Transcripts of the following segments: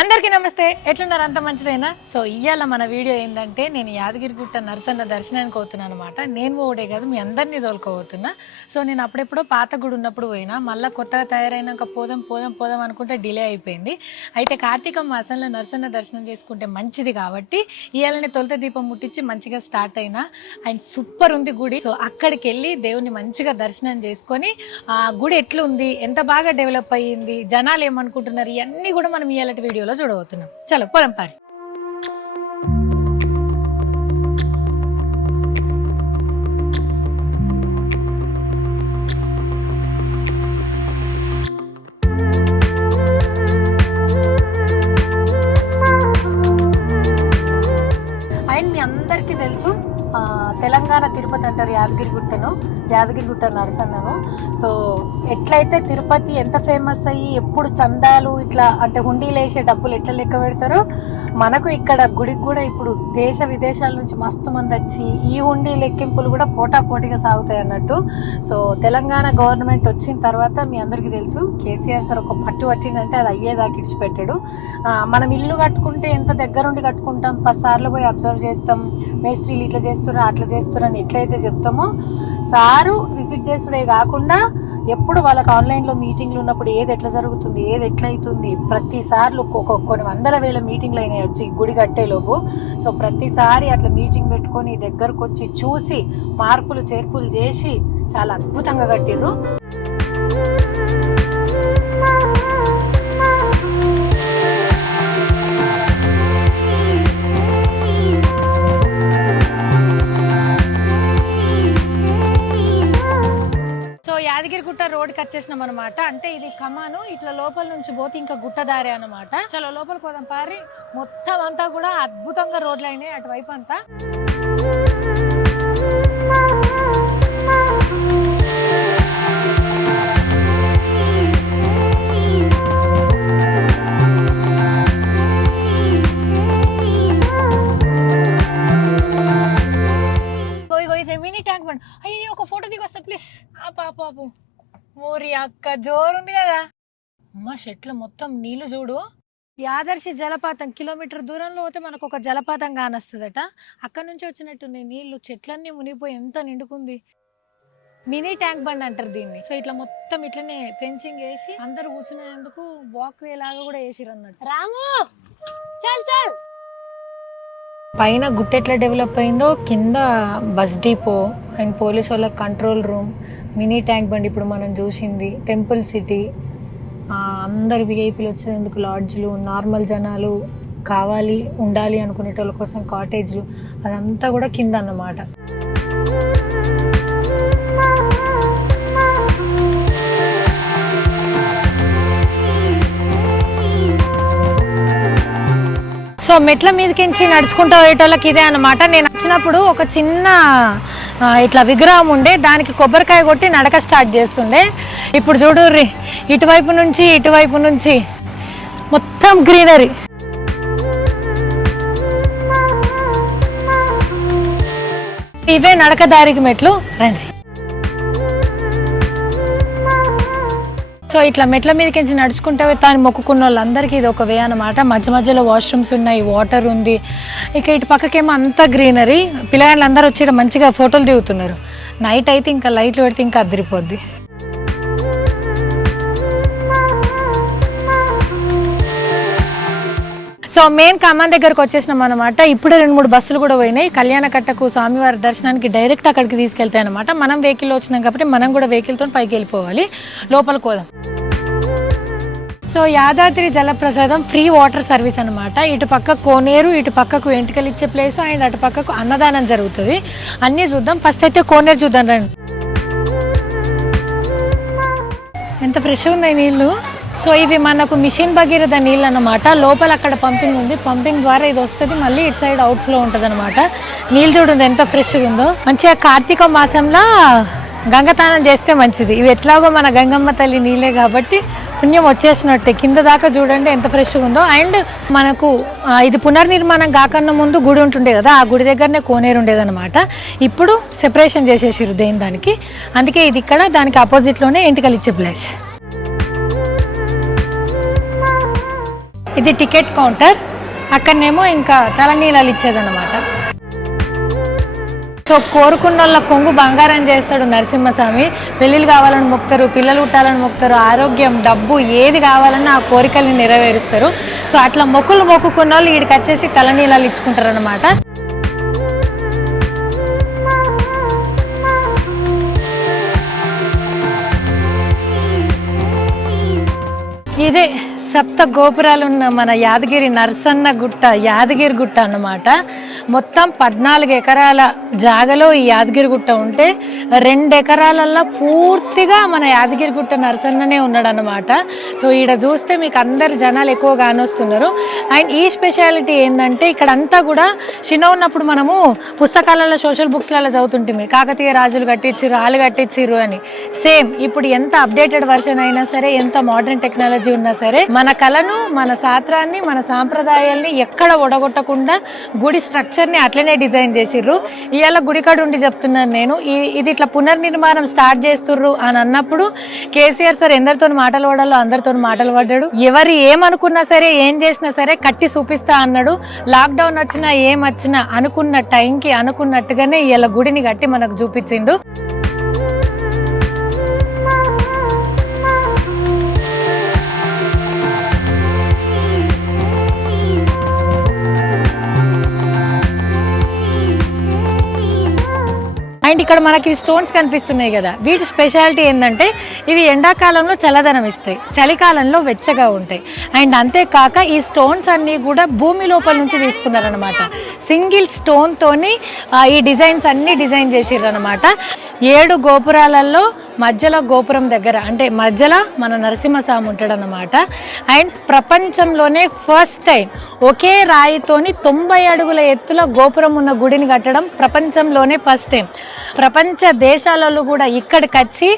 అందరికీ నమస్తే. ఎట్లున్నారు? అంత మంచిదేనా? సో ఇవాళ మన వీడియో ఏంటంటే నేను యాదగిరిగుట్ట నరసన్న దర్శనానికి పోతున్నాను అనమాట. నేను పోవడే కాదు, మీ అందరినీ తోలుకోబోతున్నా. సో నేను అప్పుడెప్పుడో పాత గుడి ఉన్నప్పుడు పోయినా, మళ్ళీ కొత్తగా తయారైనాక పోదాం అనుకుంటే డిలే అయిపోయింది. అయితే కార్తీక మాసంలో నరసన్న దర్శనం చేసుకుంటే మంచిది కాబట్టి ఇవాళనే తొలుత దీపం ముట్టించి మంచిగా స్టార్ట్ అయినా. అండ్ సూపర్ ఉంది గుడి. సో అక్కడికి వెళ్ళి దేవుని మంచిగా దర్శనం చేసుకొని ఆ గుడి ఎట్లుంది, ఎంత బాగా డెవలప్ అయ్యింది, జనాలు ఏమనుకుంటున్నారు, ఇవన్నీ కూడా మనం ఇవాళ వీడియోలో చూడబోతున్నాం. చలో పోదాం పారి. అండ్ మీ అందరికీ తెలుసు తెలంగాణ తిరుపతి అంటారు యాదగిరిగుట్టను, యాదగిరిగుట్ట నరసన్నను. సో ఎట్లయితే తిరుపతి ఎంత ఫేమస్ అయ్యి ఎప్పుడు చందాలు ఇట్లా అంటే హుండీలు వేసే డబ్బులు ఎట్లా లెక్క పెడతారో, మనకు ఇక్కడ గుడికి కూడా ఇప్పుడు దేశ విదేశాల నుంచి మస్తు మంది వచ్చి ఈ హుండీ లెక్కింపులు కూడా పోటాపోటీగా సాగుతాయి అన్నట్టు. సో తెలంగాణ గవర్నమెంట్ వచ్చిన తర్వాత మీ అందరికీ తెలుసు కేసీఆర్ సార్ ఒక పట్టు పట్టిందంటే అది అయ్యేదాకా ఇడిచిపెట్టాడు. మనం ఇల్లు కట్టుకుంటే ఎంత దగ్గరుండి కట్టుకుంటాం, 10 సార్లు పోయి అబ్జర్వ్ చేస్తాం, మేస్త్రీలు ఇట్లా చేస్తున్నా అట్లా చేస్తున్నా అని ఎట్లయితే చెప్తామో, సారు విజిట్ చేసుడే కాకుండా ఎప్పుడు వాళ్ళకి ఆన్లైన్లో మీటింగ్లు ఉన్నప్పుడు ఏది ఎట్లా జరుగుతుంది, ఏది ఎట్లయితుంది, ప్రతిసార్లు కొన్ని వందల వేల మీటింగ్లు అయినాయి వచ్చి గుడి కట్టేలోపు. సో ప్రతిసారి అట్లా మీటింగ్ పెట్టుకొని దగ్గరకు వచ్చి చూసి మార్పులు చేర్పులు చేసి చాలా అద్భుతంగా కట్టిర్రు. యాదగిరిగుట్ట రోడ్కి వచ్చేసినాం అనమాట. అంటే ఇది కమాను, ఇట్లా లోపల నుంచి పోతే ఇంకా గుట్ట దారి అనమాట. చలో లోపలికి పోదాం పారి. మొత్తం అంతా కూడా అద్భుతంగా రోడ్లు అయినాయి అటువైపు అంతా. Mini tank bund. అయ్యో ఒక ఫోటో దిగొస్తా ప్లీజ్. పాపు ఊరి అక్క జోరుంది కదా అమ్మ. చెట్ల మొత్తం నీళ్లు చూడు. యాదర్శి జలపాతం కిలోమీటర్ దూరంలో పోతే మనకు ఒక జలపాతం కానొస్తుందట. అక్కడ నుంచి వచ్చినట్టున్నాయి నీళ్లు, చెట్లన్నీ మునిగిపోయి ఎంత నిండుకుంది. మినీ ట్యాంక్ బండ్ అంటారు దీన్ని. సో ఇట్లా మొత్తం ఇట్లనే ఫెన్సింగ్ వేసి అందరు కూర్చునేందుకు వాక్ వే లాగా కూడా వేసిరు అన్నట్టు. రాము చల్ చల్. పైన గుట్ట ఎట్లా డెవలప్ అయిందో, కింద బస్ డిపో అండ్ పోలీస్ వాళ్ళ control room, mini tank bund ఇప్పుడు మనం చూసింది, టెంపుల్ సిటీ, అందరు విఐపీలు వచ్చేందుకు లాడ్జ్లు, నార్మల్ జనాలు కావాలి ఉండాలి అనుకునే వాళ్ళ కోసం కాటేజ్లు, అదంతా కూడా కింద అన్నమాట. సో మెట్ల మీదకించి నడుచుకుంటూ పోయేటోళ్ళకి ఇదే అనమాట. నేను వచ్చినప్పుడు ఒక చిన్న ఇట్లా విగ్రహం ఉండే, దానికి కొబ్బరికాయ కొట్టి నడక స్టార్ట్ చేస్తుండే. ఇప్పుడు చూడుర్రి, ఇటువైపు నుంచి మొత్తం గ్రీనరీ. ఇవే నడక దారికి మెట్లు. రండి. సో ఇట్లా మెట్ల మీదకించి నడుచుకుంటే తాను మొక్కుకున్న వాళ్ళందరికీ ఇది ఒక వే అనమాట. మధ్య మధ్యలో వాష్రూమ్స్ ఉన్నాయి, వాటర్ ఉంది. ఇక ఇటు పక్కకేమో అంతా గ్రీనరీ. పిల్లగాళ్ళందరూ వచ్చి మంచిగా ఫోటోలు దిగుతున్నారు. నైట్ అయితే ఇంకా లైట్లు పెడితే ఇంకా అదిరిపోద్ది. సో మెయిన్ కమాన్ దగ్గరకు వచ్చేసినాం అనమాట. ఇప్పుడే 2-3 బస్సులు కూడా పోయినాయి. కళ్యాణకట్టకు స్వామివారి దర్శనానికి డైరెక్ట్ అక్కడికి తీసుకెళ్తాయి అనమాట. మనం వెహికల్ వచ్చినాం కాబట్టి మనం కూడా వెహికల్తో పైకి వెళ్ళిపోవాలి. లోపలికి పోదాం. సో యాదాద్రి జలప్రసాదం ఫ్రీ వాటర్ సర్వీస్ అనమాట. ఇటు పక్క కోనేరు, ఇటు పక్కకు ఎంటికలు ఇచ్చే ప్లేస్, అండ్ అటు పక్కకు అన్నదానం జరుగుతుంది. అన్నీ చూద్దాం. ఫస్ట్ అయితే కోనేరు చూద్దాం రండి. ఎంత ఫ్రెష్గా ఉన్నాయి నీళ్ళు. సో ఇవి మనకు మిషన్ భగీరథ నీళ్ళు అన్నమాట. లోపల అక్కడ పంపింగ్ ఉంది, పంపింగ్ ద్వారా ఇది వస్తుంది, మళ్ళీ ఇటు సైడ్ అవుట్ ఫ్లో ఉంటుంది అనమాట. నీళ్ళు చూడండి ఎంత ఫ్రెష్గా ఉందో. మంచిగా కార్తీక మాసంలో గంగతానం చేస్తే మంచిది. ఇవి ఎట్లాగో మన గంగమ్మ తల్లి నీళ్ళే కాబట్టి పుణ్యం వచ్చేసినట్టే. కింద దాకా చూడండి ఎంత ఫ్రెష్గా ఉందో. అండ్ మనకు ఇది పునర్నిర్మాణం కాకన్నా ముందు గుడి ఉంటుండే కదా, ఆ గుడి దగ్గరనే కోనేరు ఉండేదన్నమాట. ఇప్పుడు సెపరేషన్ చేసేసారు దేని దానికి. అందుకే ఇది ఇక్కడ, దానికి ఆపోజిట్లోనే ఎంటికలు ఇచ్చే ప్లేస్. ఇది టికెట్ కౌంటర్, అక్కడనేమో ఇంకా తలనీలాలు ఇచ్చేదన్నమాట. సో కోరుకున్న వాళ్ళ కొంగు బంగారం చేస్తాడు నరసింహస్వామి. పెళ్ళిళ్ళు కావాలని మొక్కుతారు, పిల్లలు పుట్టాలని మొక్కుతారు, ఆరోగ్యం, డబ్బు ఏది కావాలన్నా ఆ కోరికల్ని నెరవేరుస్తారు. సో అట్లా మొక్కుకున్న వాళ్ళు వీడికి వచ్చేసి తలనీలాలు ఇచ్చుకుంటారు అనమాట. ఇదే సప్త గోపురాలు ఉన్న మన యాదగిరి నరసన్న గుట్ట, యాదగిరి గుట్ట అన్నమాట. మొత్తం 14 ఎకరాల జాగలో ఈ యాదగిరి గుట్ట ఉంటే 2 ఎకరాలల్లో పూర్తిగా మన యాదగిరి గుట్ట నరసన్ననే ఉన్నాడు అన్నమాట. సో ఈడ చూస్తే మీకు అందరు జనాలు ఎక్కువ కానొస్తున్నారు. అండ్ ఈ స్పెషాలిటీ ఏంటంటే ఇక్కడ అంతా కూడా చిన్న ఉన్నప్పుడు మనము పుస్తకాలలో సోషల్ బుక్స్లలో చదువుతుంటే కాకతీయ రాజులు కట్టించిర్రు, వాళ్ళు కట్టించిర్రు అని. సేమ్ ఇప్పుడు ఎంత అప్డేటెడ్ వర్షన్ అయినా సరే, ఎంత మోడర్న్ టెక్నాలజీ ఉన్నా సరే, మన కళను, మన శాస్త్రాన్ని, మన సాంప్రదాయాల్ని ఎక్కడ ఒడగొట్టకుండా గుడి స్ట్రక్చర్ని అట్లనే డిజైన్ చేసిర్రు. ఇవాళ గుడికాడు ఉండి చెప్తున్నాను నేను, ఇది ఇట్లా పునర్నిర్మాణం స్టార్ట్ చేస్తుర్రు అని అన్నప్పుడు కేసీఆర్ సార్ ఎందరితో మాటలు పడాలో అందరితో మాటలు పడ్డాడు. ఎవరు ఏమనుకున్నా సరే, ఏం చేసినా సరే కట్టి చూపిస్తా అన్నాడు. లాక్డౌన్ వచ్చినా ఏమొచ్చినా అనుకున్న టైంకి అనుకున్నట్టుగానే ఇవాళ గుడిని కట్టి మనకు చూపించిండు. అండ్ ఇక్కడ మనకి స్టోన్స్ కనిపిస్తున్నాయి కదా, వీటి స్పెషాలిటీ ఏంటంటే ఇవి ఎండాకాలంలో చల్లదనం ఇస్తాయి, చలికాలంలో వెచ్చగా ఉంటాయి. అండ్ అంతేకాక ఈ స్టోన్స్ అన్నీ కూడా భూమి లోపల నుంచి తీసుకున్నారనమాట. సింగిల్ స్టోన్తోని ఈ డిజైన్స్ అన్నీ డిజైన్ చేసిర్రు అనమాట. 7 గోపురాలలో మధ్యలో గోపురం దగ్గర అంటే మధ్యలో మన నరసింహస్వామి ఉంటాడనమాట. అండ్ ప్రపంచంలోనే ఫస్ట్ టైం ఒకే రాయితోని 90 అడుగుల ఎత్తుల గోపురం ఉన్న గుడిని కట్టడం ప్రపంచంలోనే ఫస్ట్ టైం. ప్రపంచ దేశాలలో కూడా ఇక్కడికి వచ్చి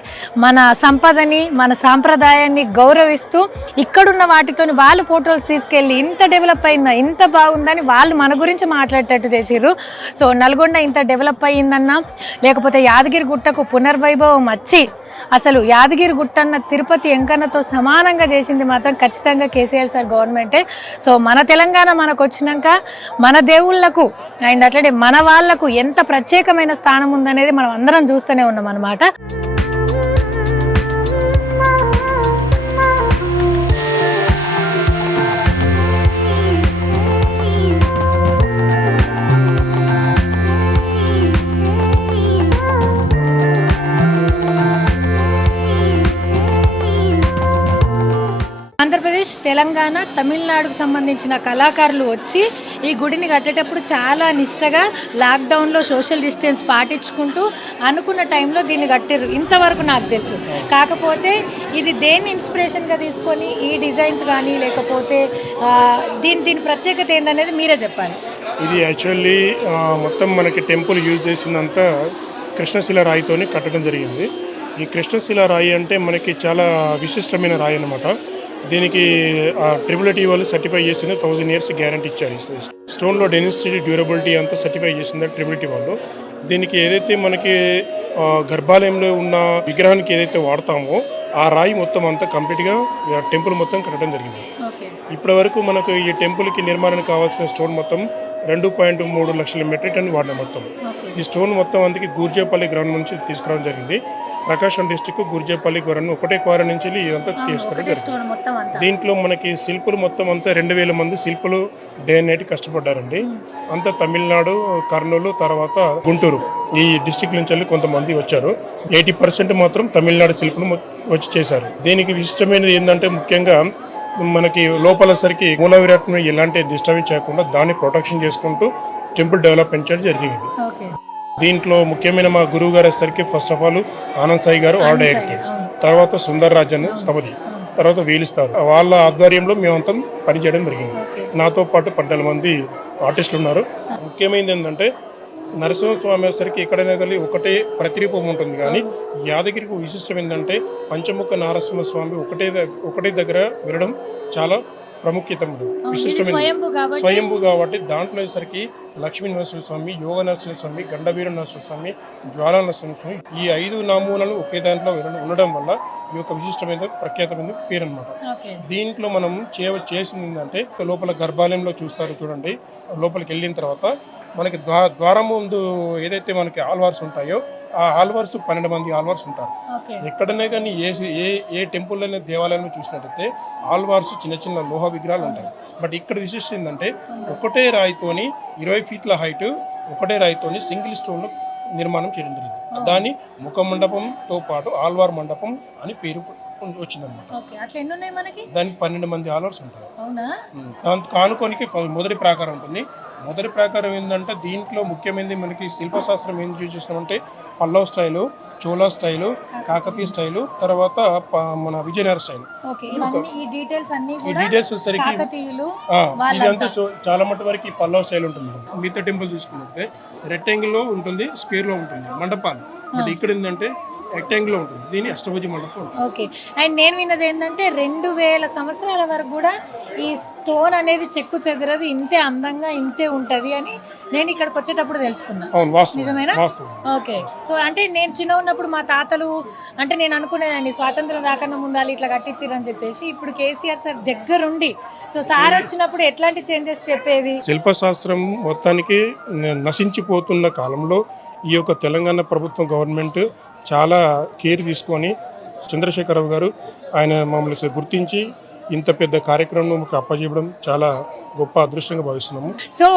మన సంపదని, మన సాంప్రదాయాన్ని గౌరవిస్తూ ఇక్కడున్న వాటితోని వాళ్ళు ఫొటోస్ తీసుకెళ్ళి ఇంత డెవలప్ అయిందా, ఇంత బాగుందని వాళ్ళు మన గురించి మాట్లాడేటట్టు చేసిర్రు. సో నల్గొండ ఇంత డెవలప్ అయ్యిందన్నా, లేకపోతే యాదగిరి గుట్టకు పునర్వైభవం వచ్చి అసలు యాదగిరి గుట్టన్న తిరుపతి ఎంకన్నతో సమానంగా చేసింది మాత్రం ఖచ్చితంగా కేసీఆర్ సార్ గవర్నమెంటే. సో మన తెలంగాణ మనకు వచ్చినాక మన దేవుళ్లకు అండ్ అట్లనే మన వాళ్లకు ఎంత ప్రత్యేకమైన స్థానం ఉందనేది మనం అందరం చూస్తూనే ఉన్నాం అన్నమాట. ఆంధ్రప్రదేశ్, తెలంగాణ, తమిళనాడుకు సంబంధించిన కళాకారులు వచ్చి ఈ గుడిని కట్టేటప్పుడు చాలా నిష్టగా లాక్డౌన్లో సోషల్ డిస్టెన్స్ పాటించుకుంటూ అనుకున్న టైంలో దీన్ని కట్టారు ఇంతవరకు నాకు తెలుసు. కాకపోతే ఇది దేన్ని ఇన్స్పిరేషన్గా తీసుకొని ఈ డిజైన్స్ కానీ లేకపోతే దీని ప్రత్యేకత ఏందనేది మీరే చెప్పాలి. ఇది యాక్చువల్లీ మొత్తం మనకి టెంపుల్ యూజ్ చేసిందంతా కృష్ణశిల రాయితోని కట్టడం జరిగింది. ఈ కృష్ణశిల రాయి అంటే మనకి చాలా విశిష్టమైన రాయి అన్నమాట. దీనికి ట్రిపుల్ వాళ్ళు సర్టిఫై చేసింది 1000 years గ్యారంటీ ఇచ్చారు. స్టోన్లో డెన్సిటీ, డ్యూరబిలిటీ అంతా సర్టిఫై చేసింది ట్రిపుల్ వాళ్ళు. దీనికి ఏదైతే మనకి గర్భాలయంలో ఉన్న విగ్రహానికి ఏదైతే వాడతామో ఆ రాయి మొత్తం అంతా కంప్లీట్గా టెంపుల్ మొత్తం కట్టడం జరిగింది. ఇప్పటి వరకు మనకు ఈ టెంపుల్కి నిర్మాణానికి కావాల్సిన స్టోన్ మొత్తం 2.3 లక్షల మెట్రిక్ టన్ వాడిన మొత్తం. ఈ స్టోన్ మొత్తం అందుకే గూర్జేపల్లి గ్రౌండ్ నుంచి తీసుకురావడం జరిగింది. ప్రకాశం డిస్టిక్ గుర్జేపల్లి గ్వరన్ ఒకటే క్వార నుంచి ఇదంతా తీసుకోవడం జరిగింది. దీంట్లో మనకి శిల్పులు మొత్తం అంతా 2000 మంది శిల్పులు డే అండ్ నైట్ కష్టపడ్డారండి. అంతా తమిళనాడు, కర్నూలు, తర్వాత గుంటూరు ఈ డిస్టిక్ నుంచి కొంతమంది వచ్చారు. 80% మాత్రం తమిళనాడు శిల్పులు వచ్చి చేశారు. దీనికి విశిష్టమైనది ఏంటంటే ముఖ్యంగా మనకి లోపల సరికి మూల విరాట్ని ఎలాంటి డిస్టర్బెన్స్ చేయకుండా దాన్ని ప్రొటెక్షన్ చేసుకుంటూ టెంపుల్ డెవలప్మెంట్ చేయడం జరిగింది. దీంట్లో ముఖ్యమైన మా గురువు గారు వచ్చేసరికి first of all Anand Sai గారు ఆర్ట్ డైరెక్టర్, తర్వాత సుందర్ రాజన్ స్థపతి, తర్వాత వీలిస్తారు. వాళ్ళ ఆధ్వర్యంలో మేమంతా పనిచేయడం జరిగింది. నాతో పాటు 14 మంది ఆర్టిస్టులు ఉన్నారు. ముఖ్యమైనది ఏంటంటే నరసింహస్వామి వచ్చేసరికి ఎక్కడైనా కలిగి ఒకటే ప్రతిరూపం ఉంటుంది. కానీ యాదగిరికి విశిష్టం ఏంటంటే పంచముఖ నరసింహస్వామి ఒకటే దగ్గర వినడం చాలా ప్రాముఖ్యత విశిష్టమైన స్వయంభూ కాబట్టి దాంట్లో వచ్చేసరికి లక్ష్మీ నరసింహస్వామి, యోగ నరసింహస్వామి, గండవీర నరసింహస్వామి, జ్వాలా నరసింహస్వామి ఈ 5 నామూలను ఒకే దాంట్లో ఉండడం వల్ల ఈ యొక్క విశిష్టమైన ప్రఖ్యాతమైన పేరు అనమాట. ఓకే. దీంట్లో మనం చేసింది ఏంటంటే లోపల గర్భాలయంలో చూస్తారు చూడండి, లోపలికి వెళ్ళిన తర్వాత మనకి ద్వారం ముందు ఏదైతే మనకి ఆల్వార్స్ ఉంటాయో ఆ ఆల్వార్స్ 12 మంది ఆల్వార్స్ ఉంటారు. ఓకే. ఎక్కడనే కానీ ఏ టెంపుల్లోనే దేవాలయంలో చూసినట్టయితే ఆల్వార్స్ చిన్న చిన్న లోహ విగ్రహాలు ఉంటాయి. బట్ ఇక్కడ విశిష్టం ఏంటంటే ఒకటే రాయితోని 20 ఫీట్ల హైట్, ఒకటే రాయితోని సింగిల్ స్టోన్లో నిర్మాణం చేయడం జరిగింది. దాన్ని ముఖ మండపంతో పాటు ఆల్వార్ మండపం అని పేరు వచ్చిందన్నమాట. ఓకే. అట్లా ఎన్ని ఉన్నాయి మనకి? దానికి 12 మంది ఆల్వార్స్ ఉంటారు. అవునా? దాంతో కానుకోనికి మొదటి ప్రాకారం ఉంటుంది. మొదటి ప్రాకారం ఏంటంటే దీంట్లో ముఖ్యమైనది మనకి శిల్పశాస్త్రం ఏం చూసినామంటే Pallava style, Chola style, Kakatiya style, తర్వాత మన విజయనగర స్టైల్. ఈ డీటెయిల్స్ వచ్చేసరికి ఇదంతా చాలా మటు వరకు పల్లవ్ స్టైల్ ఉంటుంది. మిగతా టెంపుల్ చూసుకున్నట్టే రెక్టాంగిల్ లో ఉంటుంది, స్క్వేర్ లో ఉంటుంది మండపాలు. బట్ ఇక్కడ ఏంటంటే రెక్టాంగిల్ లో ఉంటుంది. దీని అష్టభుజి మండపం. ఓకే. అండ్ నేను విన్నది ఏంటంటే 2000 సంవత్సరాల వరకు కూడా ఈ స్టోన్ అనేది చెక్కు చెదరదు, ఇంతే అందంగా ఇంతే ఉంటది అని నేను ఇక్కడికి వచ్చేటప్పుడు తెలుసుకున్నా. నిజమేనా? ఓకే. సో అంటే నేను చిన్న ఉన్నప్పుడు మా తాతలు అంటే నేను అనుకునేదాన్ని స్వాతంత్రం రాకన్నా ముందాలి ఇట్లా కట్టించారని చెప్పేసి, ఇప్పుడు కేసీఆర్ సార్ దగ్గరుండి సో సార్ వచ్చినప్పుడు ఎట్లాంటి చేంజెస్ చెప్పేది? శిల్పశాస్త్రం మొత్తానికి నశించిపోతున్న కాలంలో ఈ యొక్క తెలంగాణ ప్రభుత్వం గవర్నమెంట్ చాలా కేర్ తీసుకొని చంద్రశేఖరరావు గారు ఆయన మమ్మల్ని గుర్తించి ఇంత పెద్ద కార్యక్రమం అప్పచెప్పడం చాలా గొప్ప అదృష్టంగా భావిస్తున్నాము. సో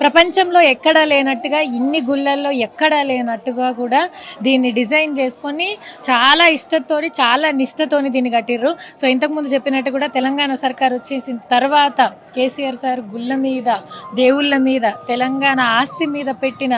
ప్రపంచంలో ఎక్కడా లేనట్టుగా ఇన్ని గుళ్ళల్లో ఎక్కడా లేనట్టుగా కూడా దీన్ని డిజైన్ చేసుకొని చాలా ఇష్టంతోని చాలా నిష్టతోని దీన్ని కట్టిర్రు. సో ఇంతకుముందు చెప్పినట్టు కూడా తెలంగాణ సర్కార్ వచ్చేసిన తర్వాత కేసీఆర్ సార్ గుళ్ళ మీద, దేవుళ్ళ మీద, తెలంగాణ ఆస్తి మీద పెట్టిన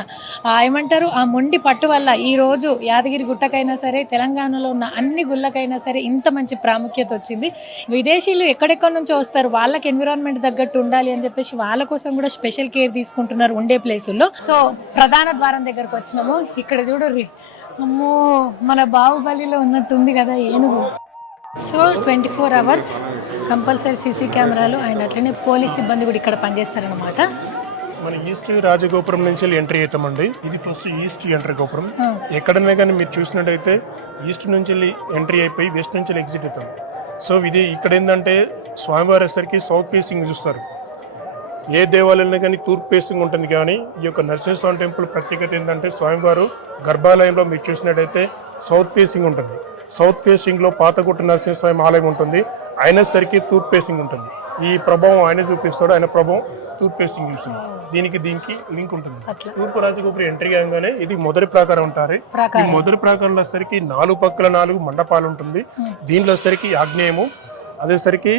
ఏమంటారు ఆ మొండి పట్టు వల్ల ఈరోజు యాదగిరి గుట్టకైనా సరే, తెలంగాణలో ఉన్న అన్ని గుళ్ళకైనా సరే ఇంత మంచి ప్రాముఖ్యత వచ్చింది. విదేశీయులు ఎక్కడెక్కడి నుంచో వస్తారు, వాళ్ళకి ఎన్విరాన్మెంట్ తగ్గట్టు ఉండాలి అని చెప్పేసి వాళ్ళ కోసం కూడా స్పెషల్ కేర్ తీసుకుంటున్నారు ఉండే ప్లేసుల్లో. సో ప్రధాన ద్వారం దగ్గరకు వచ్చినాము. ఇక్కడ చూడర్రి, అమ్మో మన బాహుబలిలో ఉన్నట్టుంది కదా ఏనుగు. సో 24 అవర్స్ కంపల్సరీ సీసీ కెమెరాలు అండ్ అట్లనే పోలీస్ సిబ్బంది కూడా ఇక్కడ పనిచేస్తారనమాట. మన ఈస్ట్ రాజగోపురం నుంచి ఎంట్రీ అవుతామండి. ఇది ఫస్ట్ ఈస్ట్ ఎంట్రీ గోపురం. ఎక్కడైనా కానీ మీరు చూసినట్టయితే ఈస్ట్ నుంచి ఎంట్రీ అయిపోయి వెస్ట్ నుంచి ఎగ్జిట్ అవుతాం. సో ఇది ఇక్కడ ఏంటంటే స్వామివారి వచ్చేసరికి సౌత్ ఫేసింగ్ చూస్తారు. ఏ దేవాలయంలో కానీ తూర్పు ఫేసింగ్ ఉంటుంది. కానీ ఈ యొక్క నరసింహస్వామి టెంపుల్ ప్రత్యేకత ఏంటంటే స్వామివారు గర్భాలయంలో మీరు చూసినట్టయితే సౌత్ ఫేసింగ్ ఉంటుంది. సౌత్ ఫేసింగ్లో పాతగుట్ట నరసింహస్వామి ఆలయం ఉంటుంది. అయినసరికి తూర్పు ఫేసింగ్ ఉంటుంది. ఈ ప్రభావం ఆయన చూపిస్తాడు, ఆయన ప్రభావం తూర్పు ఫేసింగ్ చూస్తుంది. దీనికి లింక్ ఉంటుంది. తూర్పు రాజగోపురం ఎంట్రీ కాగానే ఇది మొదటి ప్రాకారం ఉంటారు. ఈ మొదటి ప్రాకారంలో వచ్చరికి 4 పక్కల 4 మండపాలు ఉంటుంది. దీంట్లో వచ్చరికి ఆగ్నేయము, అదేసరికి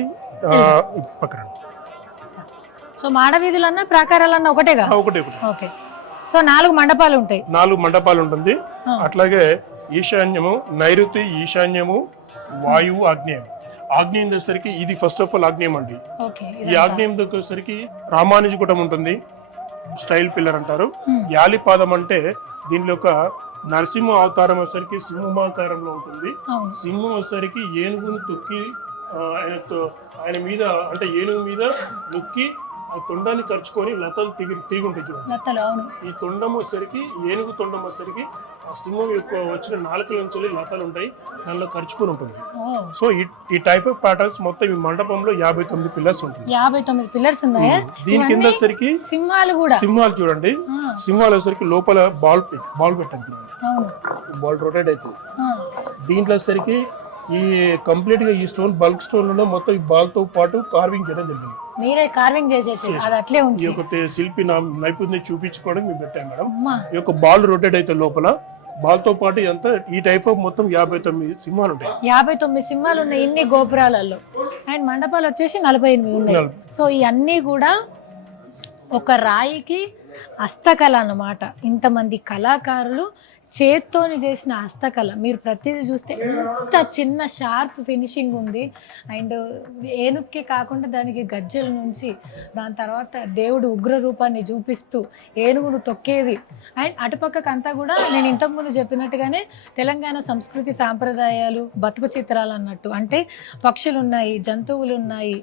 పక్కన. సో మాడవీధులన్నా ప్రాకారాలన్నా ఒకటేగా? ఒకటే. ఓకే. సో 4 మండపాలు ఉంటాయి. 4 మండపాలు ఉంటుంది. అట్లాగే ఈశాన్యము, నైరుతి, ఈశాన్యము, వాయువు, ఆగ్నేయం. ఆగ్నేయం దగ్గరికి ఇది ఫస్ట్ ఆఫ్ ఆల్ ఆగ్నేయం అండి. ఈ ఆగ్నేయం దగ్గరికి రామానుజగుటం ఉంటుంది, స్టైల్ పిల్లర్ అంటారు. యాలిపాదం అంటే దీనిలో ఒక నరసింహ అవతారం వచ్చరికి సింహాకారంలో ఉంటుంది. సింహం వచ్చరికి ఏనుగును తొక్కి ఆయన మీద అంటే ఏనుగు మీద నొక్కి ఆ తొండాన్ని ఖర్చుకొని లతలు తిరిగి ఉంటాయి చూడండి. ఈ తొండం వచ్చరికి ఏనుగు తొండం వచ్చరికి ఆ సింహం యొక్క వచ్చిన నాలుకల నుంచి లతలు ఉంటాయి, దానిలో ఖర్చుకొని ఉంటుంది. సో ఈ టైప్ ఆఫ్ ప్యాటర్న్స్ మొత్తం ఈ మండపంలో 59 పిల్లర్స్ ఉంటాయి. 59 పిల్లర్స్ ఉన్నాయి. దీని కింద వచ్చరికి సింహాలు చూడండి. సింహాలు వచ్చరికి లోపల బాల్ పెట్టండి, బాల్ రొటేట్ అవుతుంది. దీంట్లో వచ్చరికి ఈ కంప్లీట్ గా ఈ స్టోన్ బల్క్ స్టోన్ లో మొత్తం ఈ బాల్ తో పాటు కార్వింగ్ చేయడం జరిగింది. మీరే కార్వింగ్ చేసేసి అది అట్లే ఉంది. ఈ యొక్క శిల్పి నైపుణ్యం చూపించుకోవడం మేము పెట్టాం మేడం. ఈ యొక్క బాల్ రొటేట్ అయితే లోపల బాల్ తో పాటు ఎంత ఈ టైప్ ఆఫ్ మొత్తం 59 సింహాలు ఉంటాయి. 59 సింహాలు ఉన్నాయి ఇన్ని గోపురాలలో. అండ్ మండపాలు వచ్చేసి 48 ఉన్నాయి. సో ఈ అన్ని కూడా ఒక రాయికి హస్తకళ అన్నమాట. ఇంతమంది కళాకారులు చేత్తోని చేసిన హస్తకళ. మీరు ప్రతిదీ చూస్తే ఎంత చిన్న షార్ప్ ఫినిషింగ్ ఉంది. అండ్ ఏనుక్కే కాకుండా దానికి గజ్జల నుంచి దాని తర్వాత దేవుడు ఉగ్ర రూపాన్ని చూపిస్తూ ఏనుగును తొక్కేది. అండ్ అటుపక్కకు అంతా కూడా నేను ఇంతకుముందు చెప్పినట్టుగానే తెలంగాణ సంస్కృతి సాంప్రదాయాలు బతుకు చిత్రాలు అన్నట్టు. అంటే పక్షులు ఉన్నాయి, జంతువులు ఉన్నాయి,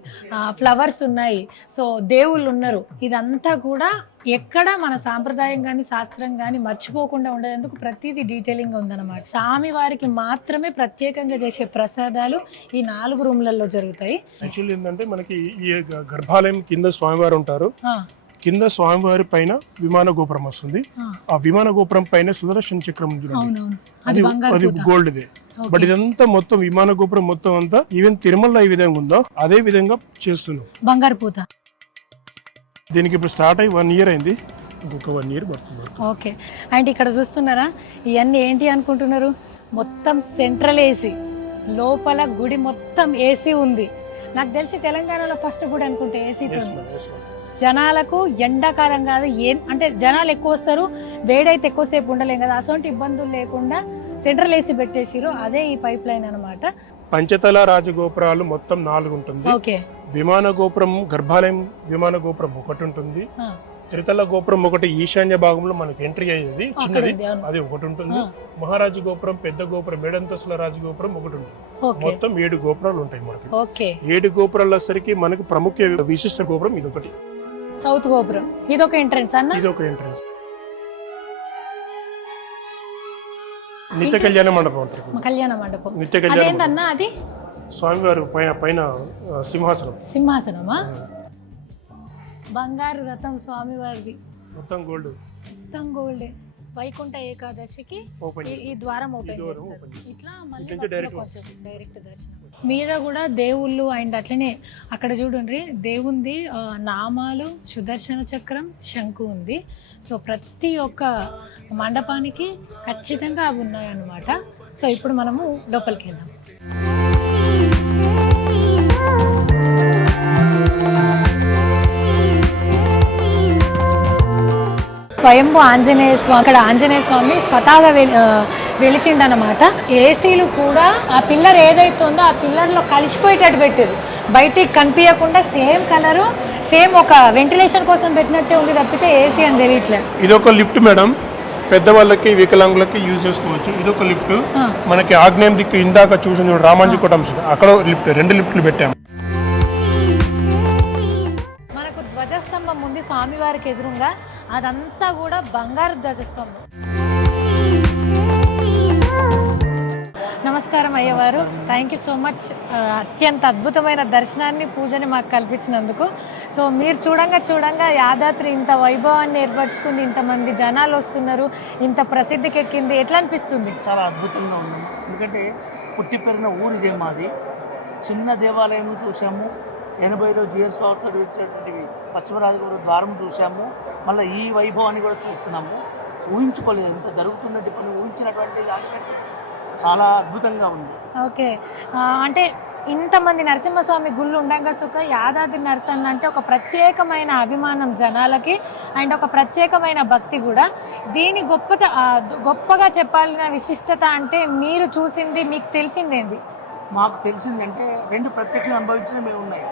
ఫ్లవర్స్ ఉన్నాయి, సో దేవుళ్ళు ఉన్నారు. ఇదంతా కూడా ఎక్కడ మన సాంప్రదాయం కానీ శాస్త్రం కానీ మర్చిపోకుండా ఉండేందుకు ప్రతిదీ డీటెయిలింగ్ ఉందన్నమాట. స్వామి వారికి మాత్రమే ప్రత్యేకంగా చేసే ప్రసాదాలు ఈ 4 రూమ్లలో జరుగుతాయి. యాక్చువల్లీ ఏంటంటే మనకి ఈ గర్భాలయం కింద స్వామివారు ఉంటారు. కింద స్వామివారి పైన విమాన గోపురం వస్తుంది. ఆ విమాన గోపురం పైన సుదర్శన చక్రం అది గోల్డ్ దే. బట్ ఇదంతా మొత్తం విమాన గోపురం మొత్తం అంతా ఈవెన్ తిరుమల ఏ విధంగా ఉందో అదే విధంగా చేస్తున్నాం. బంగారు పూత. దీనికి ఇప్పుడు స్టార్ట్ అయ్యి 1 ఇయర్ అయింది. ఇంకొక 1 ఇయర్ పడుతుంది. ఓకే. అండ్ ఇక్కడ చూస్తున్నారా, ఇవన్నీ ఏంటి అనుకుంటున్నారు? మొత్తం సెంట్రల్ ఏసీ, లోపల గుడి మొత్తం ఏసీ ఉంది. నాకు తెలిసి తెలంగాణలో ఫస్ట్ గుడి అనుకుంటే ఏసీతో. జనాలకు ఎండాకాలం కాదు, అంటే జనాలు ఎక్కువ వస్తారు, వేడైతే ఎక్కువసేపు ఉండలేం కదా, అటువంటి ఇబ్బందులు లేకుండా సెంట్రల్ ఏసీ పెట్టేసిరు. అదే ఈ పైప్ లైన్ అనమాట. పంచతల రాజగోపురాలు మొత్తం 4 ఉంటుంది. ఓకే. విమాన గోపురం, గర్భాలయం విమాన గోపురం 1 ఉంటుంది. త్రితల గోపురం 1 ఈశాన్య భాగంలో మనకి ఎంట్రీ అయ్యేది చిన్నది, అది 1 ఉంటుంది. మహారాజు గోపురం, పెద్ద గోపురం, 7 అంతస్తుల రాజగోపురం 1 ఉంటుంది. మొత్తం 7 గోపురాలు ఉంటాయి మనకి. 7 గోపురాల సరికి మనకు ప్రముఖ విశిష్ట గోపురం ఇదొకటి, సౌత్ గోపురం. ఇదొక ఎంట్రన్స్ అన్న. ఇదొక ఎంట్రన్స్. నిత్య కళ్యాణ మండపం ఉంటుంది. కళ్యాణ మండపం. నిత్య కళ్యాణ అదేంటన్నా అది? స్వామివారు పైన సింహాసనం. సింహాసనమా? బంగారు రథం స్వామివారిది, మొత్తం గోల్డ్. మొత్తం గోల్డ్. వైకుంఠ ఏకాదశికి ఈ ద్వారం ఓపెన్ చేస్తారు. ఇట్లా మళ్ళీ డైరెక్ట్ దర్శనం. మీద కూడా దేవుళ్ళు అండ్ అట్లనే అక్కడ చూడండి దేవుంది నామాలు, సుదర్శన చక్రం, శంకు ఉంది. సో ప్రతి ఒక్క మండపానికి ఖచ్చితంగా అవి ఉన్నాయన్నమాట. సో ఇప్పుడు మనము లోపలికి వెళ్దాం. స్వయంభూ ఆంజనేయ స్వామి, ఇక్కడ ఆంజనేయ స్వామి స్వతహాగా వెలిసిండనమాట. ఏసీలు కూడా ఆ పిల్లర్ ఏదైతే ఉందో ఆ పిల్లర్లో కలిసిపోయేటట్టు పెట్టారు, బయటికి కనిపించకుండా సేమ్ కలరు, సేమ్ ఒక వెంటిలేషన్ కోసం పెట్టినట్టే ఉంది తప్పితే ఏసీ అని తెలియట్లేదు. ఇదొక లిఫ్ట్ మేడం, పెద్దవాళ్ళకి వికలాంగులకి యూజ్ చేసుకోవచ్చు. ఇదొక లిఫ్ట్. మనకి ఆగ్నేయం దిక్కు ఇందాక చూసిన రామాంజీ కోటం అక్కడ లిఫ్ట్, 2 లిఫ్ట్లు పెట్టాము. మనకు ధ్వజస్తంభం ఉంది స్వామివారికి ఎదురుగా, అదంతా కూడా బంగారు ధ్వజస్తంభం. నమస్కారం అయ్యవారు, థ్యాంక్ యూ సో మచ్. అత్యంత అద్భుతమైన దర్శనాన్ని, పూజని మాకు కల్పించినందుకు. సో మీరు చూడంగా యాదాద్రి ఇంత వైభవాన్ని ఏర్పరచుకుంది, ఇంతమంది జనాలు వస్తున్నారు, ఇంత ప్రసిద్ధికి ఎక్కింది, ఎట్లా అనిపిస్తుంది? చాలా అద్భుతంగా ఉంది. ఎందుకంటే పుట్టి పెరిగిన ఊరిదే మాది. చిన్న దేవాలయం చూసాము, 80లో జిఎస్ వారితో వచ్చినటువంటి పశ్చిమరాజగోపుర ద్వారం చూసాము, మళ్ళీ ఈ వైభవాన్ని కూడా చూస్తున్నాము. ఊహించుకోలేదు, ఇంత జరుగుతున్నట్టు పని ఊహించినటువంటి దానికంటే చాలా అద్భుతంగా ఉంది. ఓకే. అంటే ఇంతమంది నరసింహస్వామి గుళ్ళు ఉండగా సుఖ యాదాద్రి నరసన్న అంటే ఒక ప్రత్యేకమైన అభిమానం జనాలకి అండ్ ఒక ప్రత్యేకమైన భక్తి కూడా. దీని గొప్పగా చెప్పాలన్న విశిష్టత అంటే మీరు చూసింది, మీకు తెలిసిందేంది? మాకు తెలిసిందంటే 2 ప్రత్యక్ష అనుభవించినవి మేము ఉన్నాయి.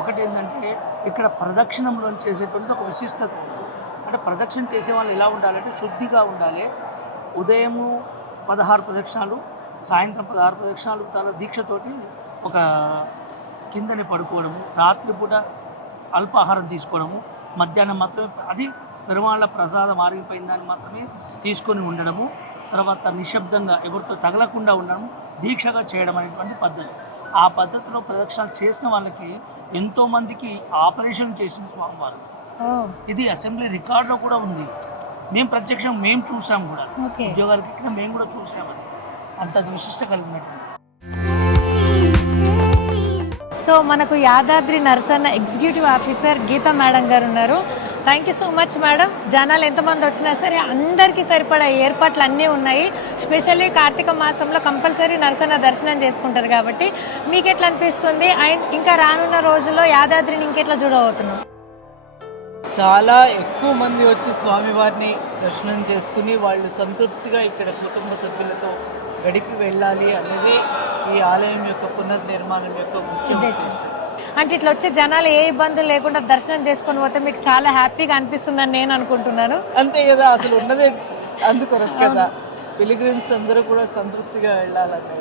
ఒకటి ఏంటంటే ఇక్కడ ప్రదక్షిణంలో చేసేటువంటి ఒక విశిష్టత ఉంది. అంటే ప్రదక్షిణ చేసే వాళ్ళు ఎలా ఉండాలంటే శుద్ధిగా ఉండాలి. ఉదయము 16 ప్రదక్షిణాలు, సాయంత్రం 16 ప్రదక్షిణాలు, తన దీక్షతోటి ఒక కిందనే పడుకోవడము, రాత్రిపూట అల్పాహారం తీసుకోవడము, మధ్యాహ్నం మాత్రమే అది పెరుమాళ్ళ ప్రసాదం ఆరిగిపోయిందని మాత్రమే తీసుకొని ఉండడము, తర్వాత నిశ్శబ్దంగా ఎవరితో తగలకుండా ఉండడం, దీక్షగా చేయడం అనేటువంటి పద్ధతి. ఆ పద్ధతిలో ప్రదక్షిణాలు చేసిన వాళ్ళకి ఎంతోమందికి ఆపరేషన్ చేసిన స్వామివారు. ఇది అసెంబ్లీ రికార్డులో కూడా ఉంది. మేము ప్రత్యక్షం మేము చూసాం కూడా, ఉద్యోగాలకి ఎక్కిన మేము కూడా చూసామని. అంత విశిష్ట కలిగినటువంటి. సో మనకు Yadadri Narasanna executive officer Geeta madam గారు ఉన్నారు. Thank you so much madam. జనాలు ఎంతమంది వచ్చినా సరే అందరికీ సరిపడా ఏర్పాట్లు అన్నీ ఉన్నాయి. స్పెషల్లీ కార్తీక మాసంలో కంపల్సరీ నరసన్న దర్శనం చేసుకుంటారు కాబట్టి మీకు ఎట్లా అనిపిస్తుంది? అండ్ ఇంకా రానున్న రోజుల్లో యాదాద్రిని ఇంకెట్లా చూడబోతున్నాం? చాలా ఎక్కువ మంది వచ్చి స్వామివారిని దర్శనం చేసుకుని వాళ్ళు సంతృప్తిగా ఇక్కడ కుటుంబ సభ్యులతో గడిపి వెళ్ళాలి అనేది ఈ ఆలయం యొక్క పునర్నిర్మాణం యొక్క ముఖ్య ఉద్దేశం. అంటే ఇట్లా వచ్చే జనాలు ఏ ఇబ్బందులు లేకుండా దర్శనం చేసుకొని పోతే మీకు చాలా హ్యాపీగా అనిపిస్తుందని నేను అనుకుంటున్నాను. అంతే కదా, అసలు ఉన్నదే అందుకొరకు కదా, పిలిగ్రిమ్స్ అందరూ కూడా సంతృప్తిగా వెళ్ళాలనే.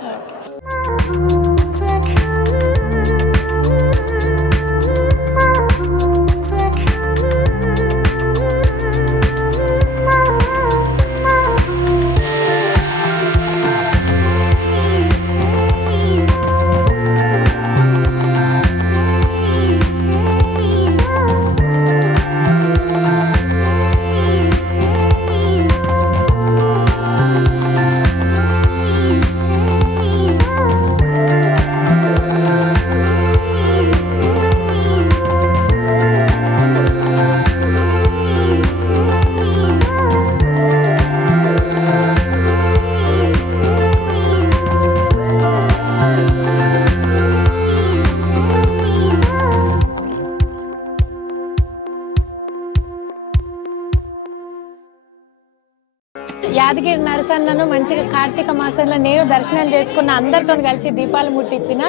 యాదగిరి నరసన్నను మంచిగా కార్తీక మాసంలో నేను దర్శనం చేసుకున్న, అందరితో కలిసి దీపాలు ముట్టించిన.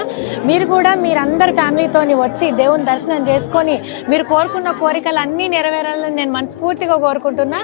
మీరు కూడా మీరందరు ఫ్యామిలీతో వచ్చి దేవుని దర్శనం చేసుకొని మీరు కోరుకున్న కోరికలు అన్నీ నెరవేరాలని నేను మనస్ఫూర్తిగా కోరుకుంటున్నా.